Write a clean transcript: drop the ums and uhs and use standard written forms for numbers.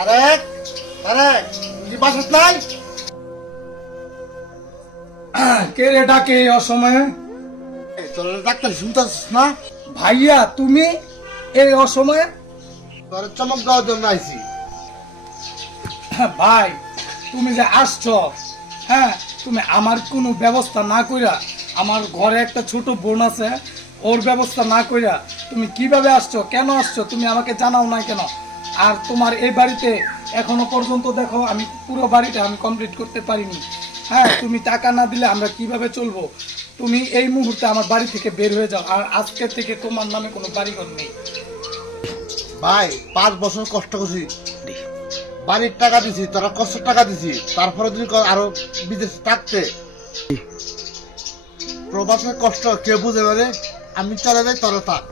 তারেক তারেক তুই বাসাত নাই? কে রে ডাকে এই অসময়ে? তোর ডাক্তার শুনতেছিস না? ভাইয়া তুমি এই অসময়ে? তোর চমক দেওয়ার জন্য আইছি। ভাই তুমি যে আসছো, হ্যাঁ তুমি আমার কোনো ব্যবস্থা না কইরা, আমার ঘরে একটা ছোট বোন আছে, ওর ব্যবস্থা না কইরা তুমি কিভাবে আসছো, কেন আসছো তুমি আমাকে জানাও না কেন? আর তোমার এই বাড়িতে এখনো পর্যন্ত দেখো আমি পুরো বাড়িটা আমি কমপ্লিট করতে পারিনি। হ্যাঁ তুমি টাকা না দিলে আমরা কিভাবে চলবো? তুমি এই মুহূর্তে আমার বাড়ি থেকে বের হয়ে যাও, আর আজকে থেকে তোমার নামে কোনো বাড়িঘর নেই। ভাই 5 বছর কষ্ট করছি, বাড়ির টাকা দিছি, তোরা কষ্টের টাকা দিছি, তারপরে তুই আরো বিদেশে থাকতে প্রবাসের কষ্ট কে বুঝে পারে? আমি চলে যাই, তোরা থাক।